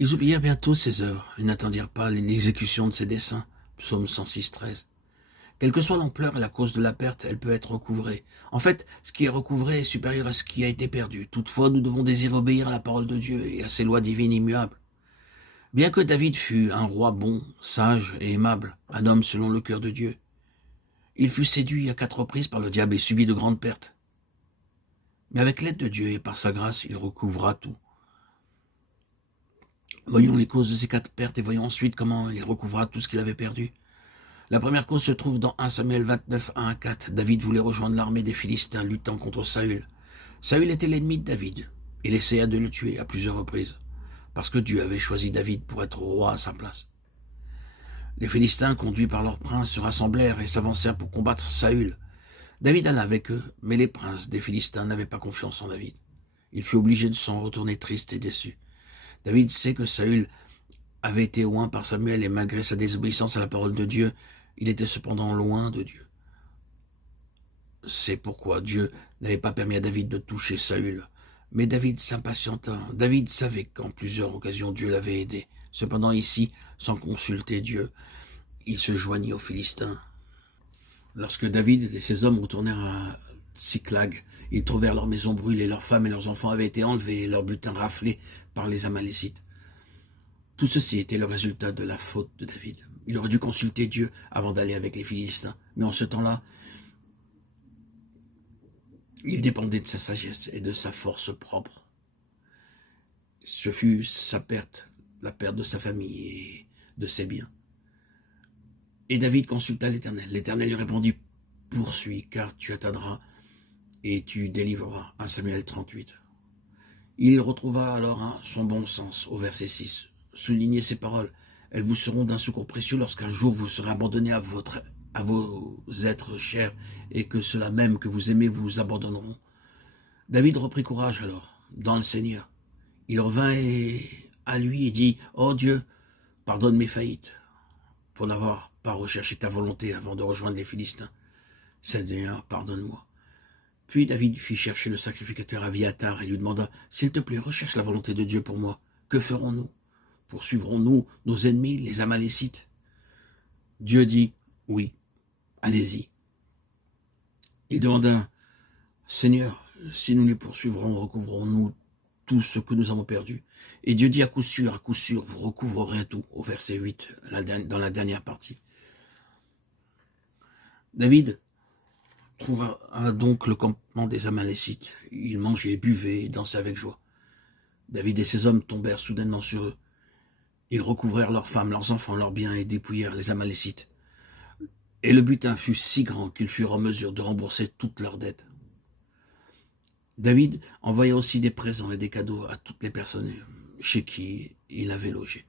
Ils oublièrent bientôt ses œuvres, ils n'attendirent pas l'exécution de ses desseins. Psaume 106, 13. Quelle que soit l'ampleur et la cause de la perte, elle peut être recouvrée. En fait, ce qui est recouvré est supérieur à ce qui a été perdu. Toutefois, nous devons désirer obéir à la parole de Dieu et à ses lois divines immuables. Bien que David fût un roi bon, sage et aimable, un homme selon le cœur de Dieu, il fut séduit à 4 reprises par le diable et subit de grandes pertes. Mais avec l'aide de Dieu et par sa grâce, il recouvra tout. Voyons les causes de ces 4 pertes et voyons ensuite comment il recouvra tout ce qu'il avait perdu. La première cause se trouve dans 1 Samuel 29, 1 à 4. David voulait rejoindre l'armée des Philistins luttant contre Saül. Saül était l'ennemi de David. Il essaya de le tuer à plusieurs reprises, parce que Dieu avait choisi David pour être roi à sa place. Les Philistins, conduits par leurs princes, se rassemblèrent et s'avancèrent pour combattre Saül. David alla avec eux, mais les princes des Philistins n'avaient pas confiance en David. Il fut obligé de s'en retourner triste et déçu. David sait que Saül avait été oint par Samuel et malgré sa désobéissance à la parole de Dieu, il était cependant loin de Dieu. C'est pourquoi Dieu n'avait pas permis à David de toucher Saül. Mais David s'impatienta. David savait qu'en plusieurs occasions Dieu l'avait aidé. Cependant ici, sans consulter Dieu, il se joignit aux Philistins. Lorsque David et ses hommes retournèrent à Tsiklag, ils trouvèrent leur maison brûlée, leurs femmes et leurs enfants avaient été enlevés et leur butin raflé par les Amalécites. Tout ceci était le résultat de la faute de David. Il aurait dû consulter Dieu avant d'aller avec les Philistins. Mais en ce temps-là, il dépendait de sa sagesse et de sa force propre. Ce fut sa perte, la perte de sa famille et de ses biens. Et David consulta l'Éternel. L'Éternel lui répondit, « Poursuis, car tu atteindras et tu délivreras. » 1 Samuel 38. Il retrouva alors son bon sens au verset 6. Soulignez ces paroles. Elles vous seront d'un secours précieux lorsqu'un jour vous serez abandonné à vos êtres chers et que ceux-là même que vous aimez vous abandonneront. David reprit courage alors dans le Seigneur. Il revint à lui et dit, « Oh Dieu, pardonne mes faillites pour n'avoir pas recherché ta volonté avant de rejoindre les Philistins. Seigneur, pardonne-moi. » Puis David fit chercher le sacrificateur Aviatar et lui demanda, « S'il te plaît, recherche la volonté de Dieu pour moi. Que ferons-nous? Poursuivrons-nous nos ennemis, les Amalécites ?» Dieu dit, « Oui, allez-y. » Il demanda, « Seigneur, si nous les poursuivrons, recouvrons-nous tout ce que nous avons perdu? » Et Dieu dit, à coup sûr, vous recouvrerez tout, au verset 8, dans la dernière partie. David trouva donc le campement des Amalécites. Ils mangeaient, buvaient et dansaient avec joie. David et ses hommes tombèrent soudainement sur eux. Ils recouvrèrent leurs femmes, leurs enfants, leurs biens et dépouillèrent les Amalécites. Et le butin fut si grand qu'ils furent en mesure de rembourser toutes leurs dettes. David envoya aussi des présents et des cadeaux à toutes les personnes chez qui il avait logé.